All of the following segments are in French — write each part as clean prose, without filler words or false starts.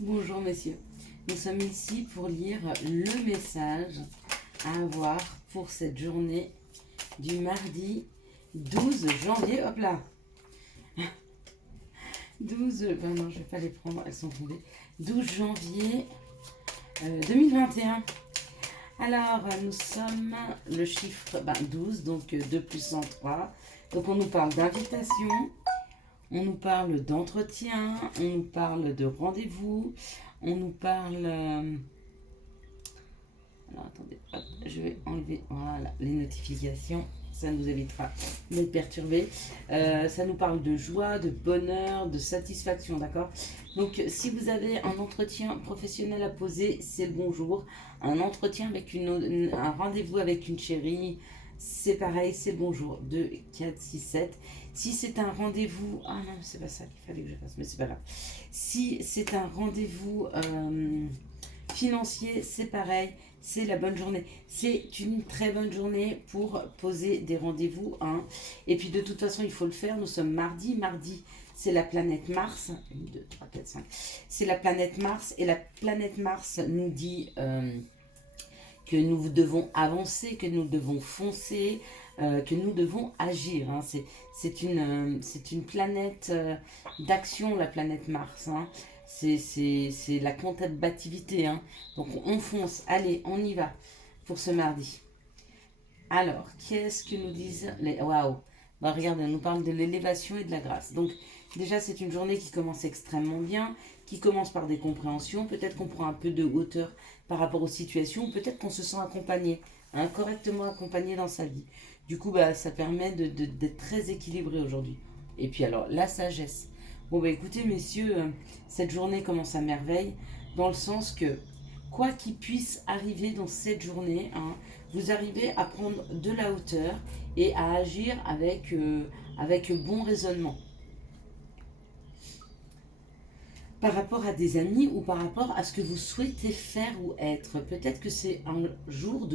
Bonjour messieurs, nous sommes ici pour lire le message à avoir pour cette journée du mardi 12 janvier, hop là 12, ben non je vais pas les prendre, elles sont tombées, 12 janvier 2021. Alors nous sommes le chiffre 12, donc 2 plus 103, donc on nous parle d'invitation, on nous parle d'entretien, on nous parle de rendez-vous, on nous parle... alors attendez, hop, je vais enlever voilà, les notifications, ça nous évitera de perturber. Ça nous parle de joie, de bonheur, de satisfaction, d'accord? Donc si vous avez un entretien professionnel à poser, c'est le bonjour. Un entretien avec un rendez-vous avec une chérie, c'est pareil, c'est le bonjour. 2, 4, 6, 7. Si c'est un rendez-vous... Ah non, c'est pas ça qu'il fallait que je fasse, mais c'est pas grave. Si c'est un rendez-vous financier, c'est pareil, c'est la bonne journée. C'est une très bonne journée pour poser des rendez-vous. Hein. Et puis de toute façon, il faut le faire. Nous sommes mardi. Mardi, c'est la planète Mars. 1, 2, 3, 4, 5. C'est la planète Mars. Et la planète Mars nous dit... que nous devons avancer, que nous devons foncer, que nous devons agir. Hein. C'est une planète d'action, la planète Mars. Hein. C'est la combativité. Hein. Donc on fonce, allez, on y va pour ce mardi. Alors, qu'est-ce que nous disent les... Waouh. Bah, regardez, on nous parle de l'élévation et de la grâce. Donc, déjà, c'est une journée qui commence extrêmement bien, qui commence par des compréhensions. Peut-être qu'on prend un peu de hauteur par rapport aux situations, peut-être qu'on se sent accompagné, hein, correctement accompagné dans sa vie. Du coup, bah, ça permet d'être très équilibré aujourd'hui. Et puis alors, la sagesse. Bon, bah écoutez, messieurs, cette journée commence à merveille, dans le sens que, quoi qu'il puisse arriver dans cette journée, hein, vous arrivez à prendre de la hauteur et à agir avec bon raisonnement. Par rapport à des amis ou par rapport à ce que vous souhaitez faire ou être. Peut-être que c'est un jour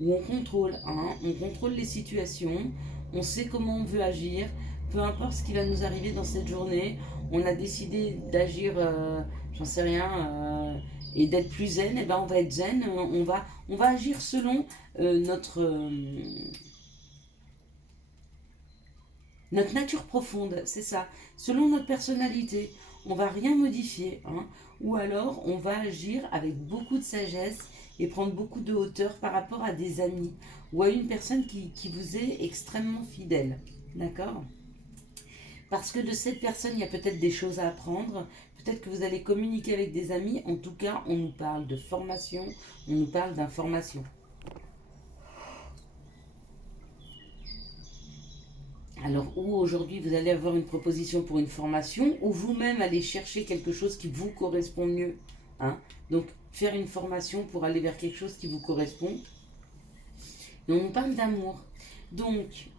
où on contrôle, hein, on contrôle les situations, on sait comment on veut agir, peu importe ce qui va nous arriver dans cette journée, on a décidé d'agir, j'en sais rien, et d'être plus zen, et ben on va être zen, on va agir selon notre nature profonde, c'est ça, selon notre personnalité. On va rien modifier, hein, ou alors on va agir avec beaucoup de sagesse et prendre beaucoup de hauteur par rapport à des amis ou à une personne qui vous est extrêmement fidèle. D'accord? Parce que de cette personne, il y a peut-être des choses à apprendre. Peut-être que vous allez communiquer avec des amis. En tout cas, on nous parle de formation, on nous parle d'information. Alors, ou aujourd'hui, vous allez avoir une proposition pour une formation, ou vous-même aller chercher quelque chose qui vous correspond mieux. Hein. Donc, faire une formation pour aller vers quelque chose qui vous correspond. Et on nous parle d'amour. Donc,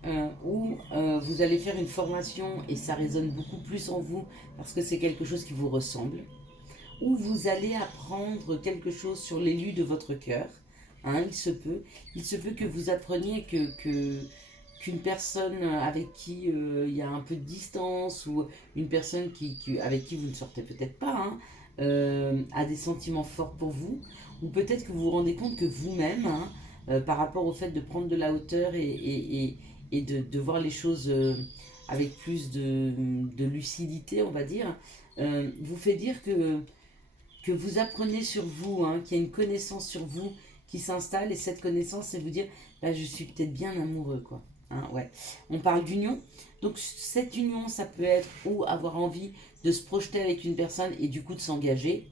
vous allez faire une formation et ça résonne beaucoup plus en vous parce que c'est quelque chose qui vous ressemble. Ou vous allez apprendre quelque chose sur l'élu de votre cœur. Hein, il se peut. Il se peut que vous appreniez qu'une personne avec qui il y a un peu de distance ou une personne avec qui vous ne sortez peut-être pas, hein, a des sentiments forts pour vous, ou peut-être que vous vous rendez compte que vous-même, hein, par rapport au fait de prendre de la hauteur et de voir les choses avec plus de lucidité, on va dire, vous fait dire que vous apprenez sur vous, hein, qu'il y a une connaissance sur vous qui s'installe, et cette connaissance, c'est vous dire, bah, je suis peut-être bien amoureux, quoi. Hein, ouais. On parle d'union. Donc cette union, ça peut être ou avoir envie de se projeter avec une personne et du coup de s'engager.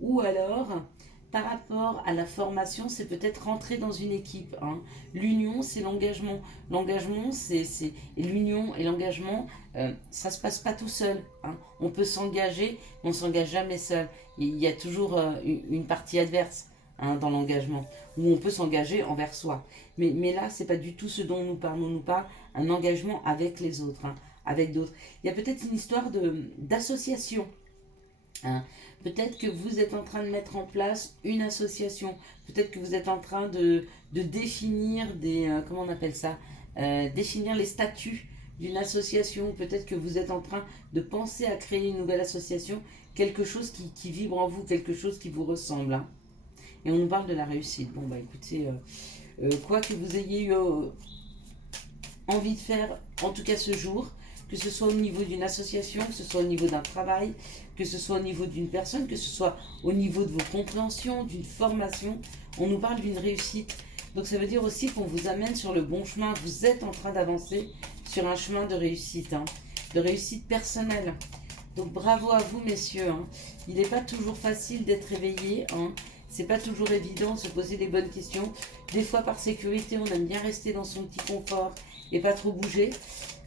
Ou alors, par rapport à la formation, c'est peut-être rentrer dans une équipe. Hein. L'union, c'est l'engagement. L'engagement, c'est et l'union et l'engagement, ça se passe pas tout seul. Hein. On peut s'engager, mais on s'engage jamais seul. Il y a toujours une partie adverse, hein, dans l'engagement, où on peut s'engager envers soi. Mais là, c'est pas du tout ce dont on nous parle. On nous parle un engagement avec les autres, hein, avec d'autres. Il y a peut-être une histoire d'association. Hein. Peut-être que vous êtes en train de mettre en place une association. Peut-être que vous êtes en train de définir comment on appelle ça, définir les statuts d'une association, peut-être que vous êtes en train de penser à créer une nouvelle association, quelque chose qui vibre en vous, quelque chose qui vous ressemble. Hein. Et on nous parle de la réussite. Bon, bah écoutez, quoi que vous ayez eu envie de faire, en tout cas ce jour, que ce soit au niveau d'une association, que ce soit au niveau d'un travail, que ce soit au niveau d'une personne, que ce soit au niveau de vos compréhensions, d'une formation, on nous parle d'une réussite. Donc ça veut dire aussi qu'on vous amène sur le bon chemin. Vous êtes en train d'avancer sur un chemin de réussite, hein, de réussite personnelle. Donc bravo à vous, messieurs. Hein. Il n'est pas toujours facile d'être éveillé. Hein. C'est pas toujours évident de se poser les bonnes questions. Des fois, par sécurité, on aime bien rester dans son petit confort et pas trop bouger.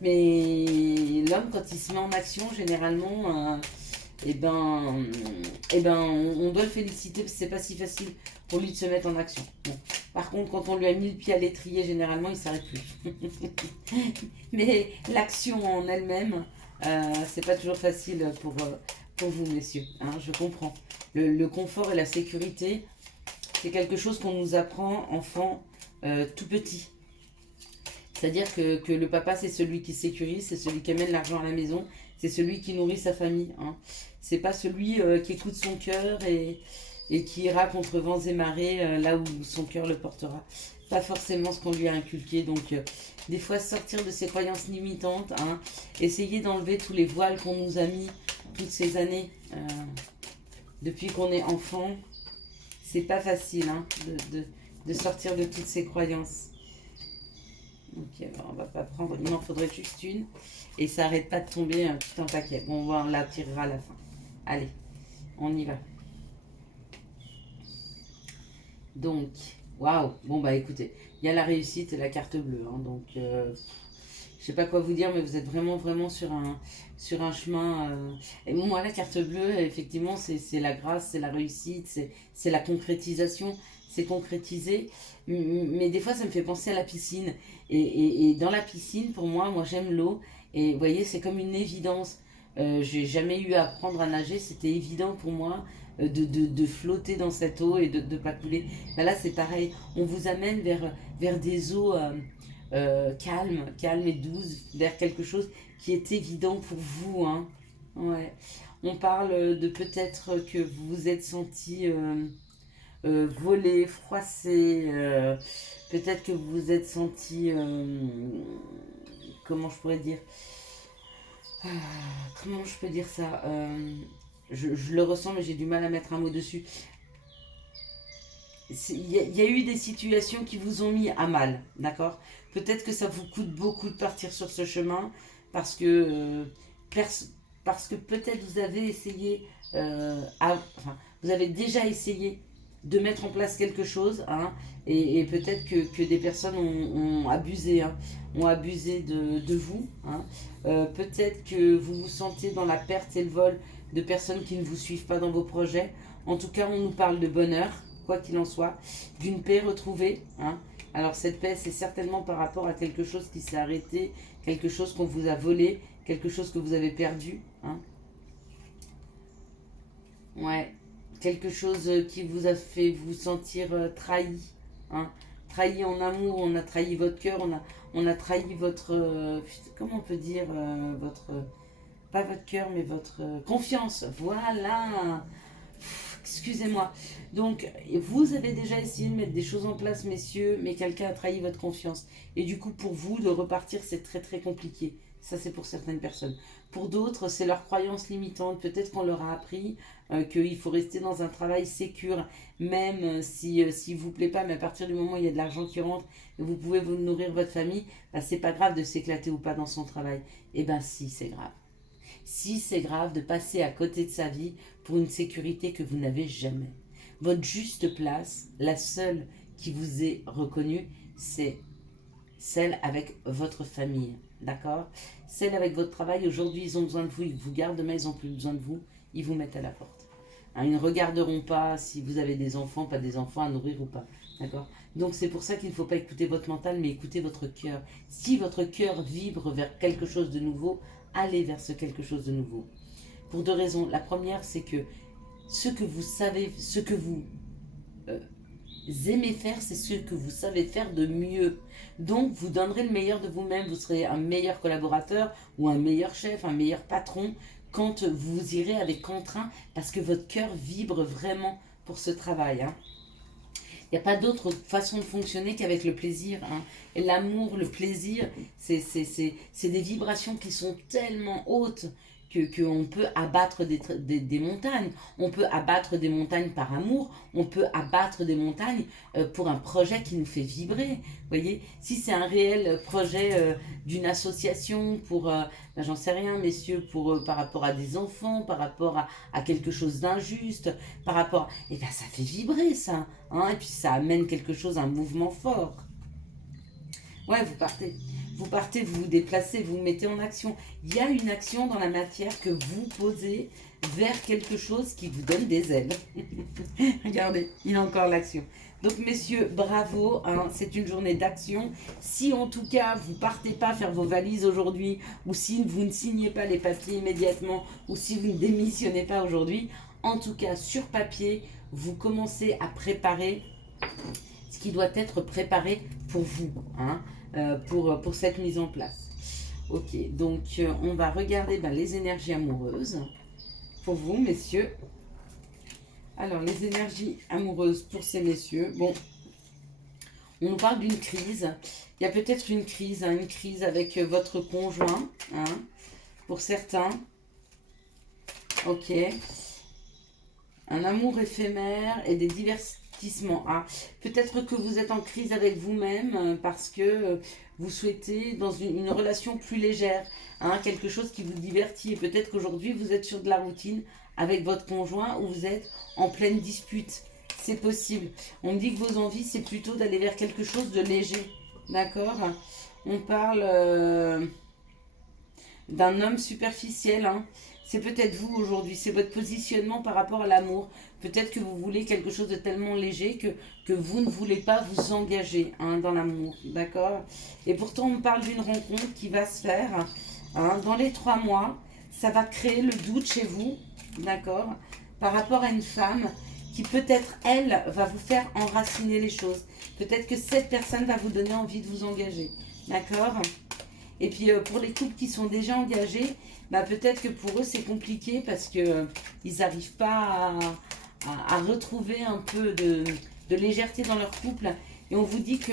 Mais l'homme, quand il se met en action, généralement, on doit le féliciter parce que c'est pas si facile pour lui de se mettre en action. Bon. Par contre, quand on lui a mis le pied à l'étrier, généralement, il s'arrête plus. Mais l'action en elle-même, c'est pas toujours facile pour vous, messieurs. Hein, je comprends. Le confort et la sécurité, c'est quelque chose qu'on nous apprend enfant tout petit. C'est-à-dire que le papa, c'est celui qui sécurise, c'est celui qui amène l'argent à la maison, c'est celui qui nourrit sa famille. Hein. C'est pas celui qui écoute son cœur et qui ira contre vents et marées là où son cœur le portera. Pas forcément ce qu'on lui a inculqué. Donc, des fois, sortir de ces croyances limitantes, hein, essayer d'enlever tous les voiles qu'on nous a mis toutes ces années, depuis qu'on est enfant. C'est pas facile hein, de sortir de toutes ces croyances. Ok, alors on va pas prendre, il m'en faudrait juste une. Et ça arrête pas de tomber tout un paquet. Bon, on la tirera à la fin. Allez, on y va. Donc, waouh. Bon, bah écoutez, il y a la réussite et la carte bleue. Hein, donc, je sais pas quoi vous dire, mais vous êtes vraiment sur un chemin. Et moi, la carte bleue, effectivement, c'est la grâce, c'est la réussite, c'est la concrétisation. C'est concrétisé. Mais des fois, ça me fait penser à la piscine. Et dans la piscine, pour moi j'aime l'eau. Et vous voyez, c'est comme une évidence. J'ai jamais eu à apprendre à nager. C'était évident pour moi de flotter dans cette eau et de ne pas couler. Là, c'est pareil. On vous amène vers des eaux calmes et douces, vers quelque chose qui est évident pour vous. Hein. Ouais. On parle de peut-être que vous vous êtes senti volé, froissé, peut-être que vous vous êtes senti, comment je pourrais dire, ah, comment je peux dire ça, je le ressens mais j'ai du mal à mettre un mot dessus. Il y a eu des situations qui vous ont mis à mal, d'accord. Peut-être que ça vous coûte beaucoup de partir sur ce chemin parce que, parce que peut-être vous avez essayé, enfin, vous avez déjà essayé de mettre en place quelque chose, hein, et peut-être que des personnes ont abusé, hein, ont abusé de vous. Hein. Peut-être que vous vous sentez dans la perte et le vol de personnes qui ne vous suivent pas dans vos projets. En tout cas, on nous parle de bonheur, quoi qu'il en soit, d'une paix retrouvée. Hein. Alors cette paix, c'est certainement par rapport à quelque chose qui s'est arrêté, quelque chose qu'on vous a volé, quelque chose que vous avez perdu. Hein. Ouais, quelque chose qui vous a fait vous sentir trahi. Hein. Trahi en amour, on a trahi votre cœur, on a trahi votre... comment on peut dire votre... pas votre cœur, mais votre confiance. Voilà. Excusez-moi. Donc, vous avez déjà essayé de mettre des choses en place, messieurs, mais quelqu'un a trahi votre confiance. Et du coup, pour vous, de repartir, c'est très compliqué. Ça, c'est pour certaines personnes. Pour d'autres, c'est leur croyance limitante. Peut-être qu'on leur a appris qu'il faut rester dans un travail sécure, même si ne vous plaît pas, mais à partir du moment où il y a de l'argent qui rentre et vous pouvez vous nourrir votre famille, bah, c'est pas grave de s'éclater ou pas dans son travail. Eh bien, si, c'est grave. Si, c'est grave de passer à côté de sa vie pour une sécurité que vous n'avez jamais. Votre juste place, la seule qui vous est reconnue, c'est celle avec votre famille. D'accord? Celle avec votre travail, aujourd'hui ils ont besoin de vous, ils vous gardent, demain ils n'ont plus besoin de vous, ils vous mettent à la porte. Hein, ils ne regarderont pas si vous avez des enfants, pas des enfants à nourrir ou pas. D'accord? Donc c'est pour ça qu'il ne faut pas écouter votre mental, mais écouter votre cœur. Si votre cœur vibre vers quelque chose de nouveau, allez vers ce quelque chose de nouveau. Pour deux raisons. La première, c'est que ce que vous savez, ce que vous aimez faire, c'est ce que vous savez faire de mieux. Donc, vous donnerez le meilleur de vous-même. Vous serez un meilleur collaborateur ou un meilleur chef, un meilleur patron quand vous irez avec entrain parce que votre cœur vibre vraiment pour ce travail. Hein. Il n'y a pas d'autre façon de fonctionner qu'avec le plaisir. Hein. Et l'amour, le plaisir, c'est des vibrations qui sont tellement hautes qu'on peut abattre des montagnes. On peut abattre des montagnes par amour. On peut abattre des montagnes pour un projet qui nous fait vibrer. Vous voyez, si c'est un réel projet d'une association pour, ben, j'en sais rien, messieurs, pour, par rapport à des enfants, par rapport à quelque chose d'injuste, par rapport... Et bien, ça fait vibrer, ça. Hein, et puis, ça amène quelque chose, un mouvement fort. Ouais, vous partez. Vous partez, vous vous déplacez, vous vous mettez en action. Il y a une action dans la matière que vous posez vers quelque chose qui vous donne des ailes. Regardez, il y a encore l'action. Donc, messieurs, bravo. Hein, c'est une journée d'action. Si, en tout cas, vous partez pas faire vos valises aujourd'hui, ou si vous ne signez pas les papiers immédiatement, ou si vous ne démissionnez pas aujourd'hui, en tout cas, sur papier, vous commencez à préparer ce qui doit être préparé pour vous. Hein, pour cette mise en place. Ok, donc on va regarder les énergies amoureuses pour vous, messieurs. Alors, les énergies amoureuses pour ces messieurs. Bon, on nous parle d'une crise. Il y a peut-être une crise avec votre conjoint, hein, pour certains. Ok. Un amour éphémère et des divertissements. Ah, peut-être que vous êtes en crise avec vous-même parce que vous souhaitez dans une relation plus légère, hein, quelque chose qui vous divertit. Et peut-être qu'aujourd'hui, vous êtes sur de la routine avec votre conjoint ou vous êtes en pleine dispute. C'est possible. On me dit que vos envies, c'est plutôt d'aller vers quelque chose de léger. D'accord ? On parle d'un homme superficiel, hein. C'est peut-être vous aujourd'hui, c'est votre positionnement par rapport à l'amour. Peut-être que vous voulez quelque chose de tellement léger que vous ne voulez pas vous engager, hein, dans l'amour, d'accord ? Et pourtant, on parle d'une rencontre qui va se faire, hein, dans les 3 mois. Ça va créer le doute chez vous, d'accord ? Par rapport à une femme qui peut-être, elle, va vous faire enraciner les choses. Peut-être que cette personne va vous donner envie de vous engager, d'accord ? Et puis pour les couples qui sont déjà engagés, peut-être que pour eux c'est compliqué parce qu'ils n'arrivent pas à retrouver un peu de légèreté dans leur couple. Et on vous dit que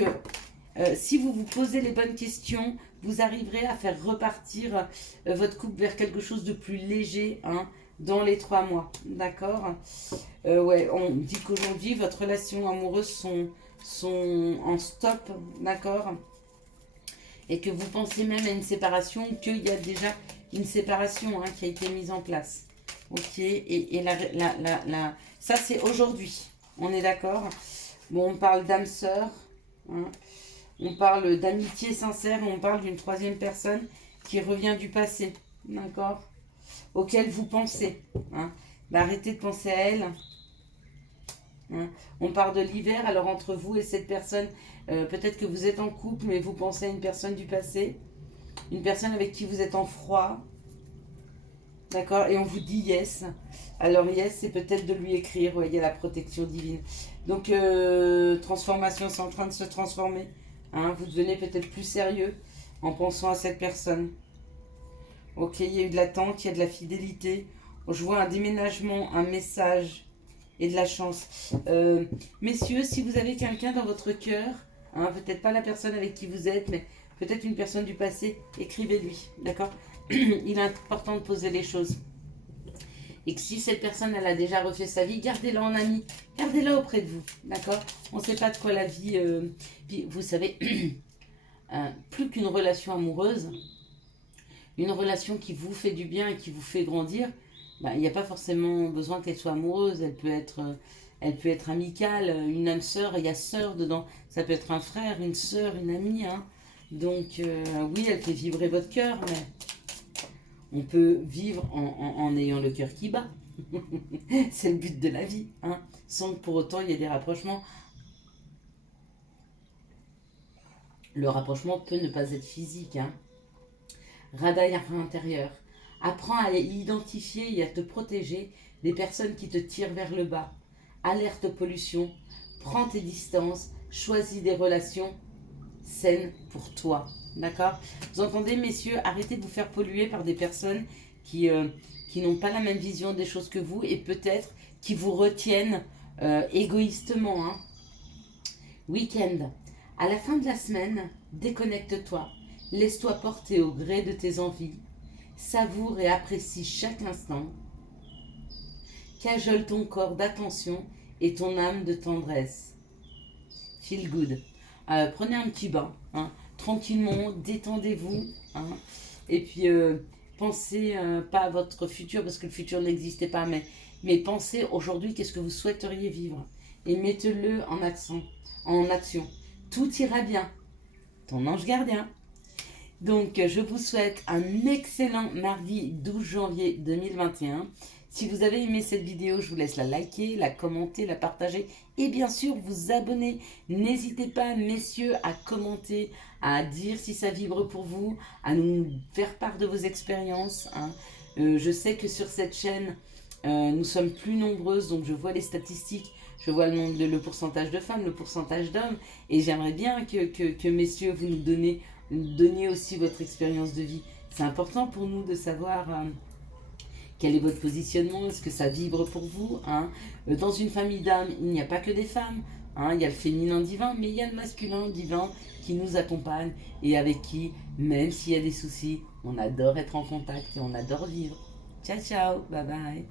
si vous vous posez les bonnes questions, vous arriverez à faire repartir votre couple vers quelque chose de plus léger, hein, dans les 3 mois. D'accord ? Ouais, on dit qu'aujourd'hui votre relation amoureuse sont en stop, d'accord ? Et que vous pensez même à une séparation, qu'il y a déjà une séparation, hein, qui a été mise en place. Ok, et ça c'est aujourd'hui, on est d'accord ? Bon, on parle d'âme sœur, hein, on parle d'amitié sincère, on parle d'une 3e personne qui revient du passé, d'accord ? Auquel vous pensez. Hein. Arrêtez de penser à elle. Hein. On parle de l'hiver, alors entre vous et cette personne, peut-être que vous êtes en couple, mais vous pensez à une personne du passé, une personne avec qui vous êtes en froid, d'accord, et on vous dit yes. Alors yes, c'est peut-être de lui écrire, ouais, il y a la protection divine. Donc, transformation, c'est en train de se transformer. Hein, vous devenez peut-être plus sérieux en pensant à cette personne. Ok, il y a eu de l'attente, il y a de la fidélité. Je vois un déménagement, un message et de la chance. Messieurs, si vous avez quelqu'un dans votre cœur, hein, peut-être pas la personne avec qui vous êtes, mais peut-être une personne du passé, écrivez-lui, d'accord ? Il est important de poser les choses. Et que si cette personne, elle a déjà refait sa vie, gardez-la en ami, gardez-la auprès de vous, d'accord ? On ne sait pas de quoi la vie... Puis, vous savez, plus qu'une relation amoureuse, une relation qui vous fait du bien et qui vous fait grandir, il n'y a pas forcément besoin qu'elle soit amoureuse, elle peut être amicale, une âme sœur, il y a sœur dedans, ça peut être un frère, une sœur, une amie, hein. Donc oui, elle fait vibrer votre cœur, mais on peut vivre en ayant le cœur qui bat. C'est le but de la vie, hein, sans que pour autant il y ait des rapprochements. Le rapprochement peut ne pas être physique, hein. Radar intérieur. Apprends à identifier et à te protéger des personnes qui te tirent vers le bas. Alerte aux pollutions. prends tes distances, choisis des relations saines pour toi. D'accord? Vous entendez, messieurs, arrêtez de vous faire polluer par des personnes qui n'ont pas la même vision des choses que vous et peut-être qui vous retiennent égoïstement. Hein. Week-end. À la fin de la semaine, déconnecte-toi. Laisse-toi porter au gré de tes envies. Savoure et apprécie chaque instant. Cajole ton corps d'attention et ton âme de tendresse. Feel good. Prenez un petit bain, hein, tranquillement, détendez-vous. Hein, et puis, pensez pas à votre futur, parce que le futur n'existait pas, mais pensez aujourd'hui qu'est-ce que vous souhaiteriez vivre. Et mettez-le en action. Tout ira bien. Ton ange gardien. Donc, je vous souhaite un excellent mardi 12 janvier 2021. Si vous avez aimé cette vidéo, je vous laisse la liker, la commenter, la partager et bien sûr vous abonner. N'hésitez pas, messieurs, à commenter, à dire si ça vibre pour vous, à nous faire part de vos expériences. Hein. Je sais que sur cette chaîne, nous sommes plus nombreuses, donc je vois les statistiques, je vois le pourcentage de femmes, le pourcentage d'hommes, et j'aimerais bien que messieurs, vous nous donniez aussi votre expérience de vie. C'est important pour nous de savoir quel est votre positionnement, est-ce que ça vibre pour vous, hein. Dans une famille d'âmes, il n'y a pas que des femmes, hein. Il y a le féminin divin, mais il y a le masculin divin qui nous accompagne et avec qui, même s'il y a des soucis, on adore être en contact et on adore vivre. Ciao, ciao, bye bye.